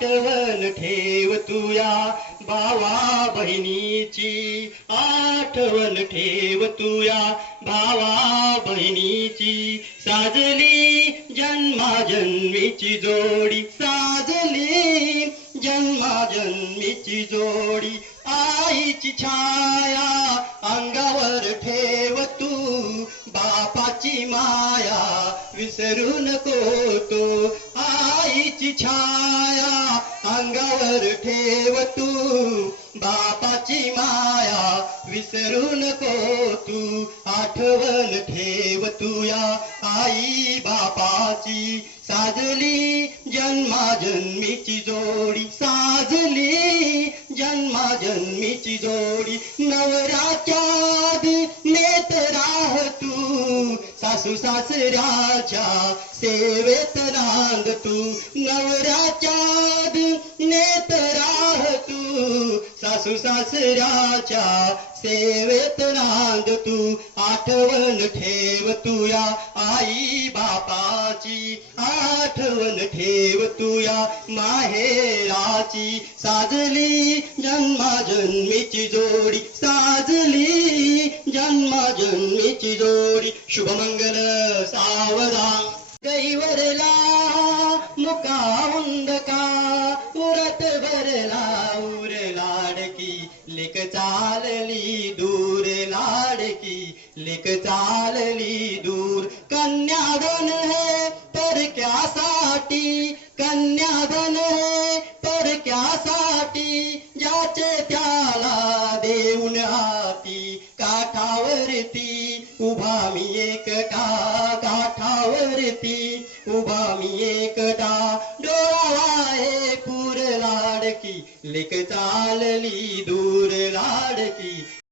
आठवण ठेव तुया भावा बहिणीची, आठवण ठेव तुया भावा बहिणीची. साजली जन्माजन्मीची जोडी, साजली जन्माजन्मीची जोडी. आईची छाया अंगावर ठेव तू, बापाची माया विसरू नको तू. आईची छाया अंगावर ठेव तू, बापाची माया विसरू नको तू. आठवण ठेव तुया आई बापाची, साजली जन्माजन्मीची जोडी, साजली जन्माजन्मीची जोडी. नवराच्या नेत राह तू, सासू सासऱ्याच्या सेवेत नांद तू. नवऱ्याच्या नेत राह तू, सासू सासऱ्याच्या सेवेत नांद तू. आठवण ठेव तुया आई बापाची, आठवण ठेव तुया माहेराची. साजली जन्माजन्मीची जोडी, साजली जन्माजन्मीची जोडी. शुभमंगल सावधान. गैवरला मुकाउंदका, उरत भरला उर लाडकी. लेक चालली दूर लाडकी, लेक चालली दूर. कन्यादान है परक्यासाठी, कन्यादान है परक्यासाठी. ज्याचे त्याला देऊन हाती, काठावरती उभा मी एकटा, काठावरती उभा मी एकटा. डोळा आहे पूर लाडकी, लेक चालली दूर लाडकी.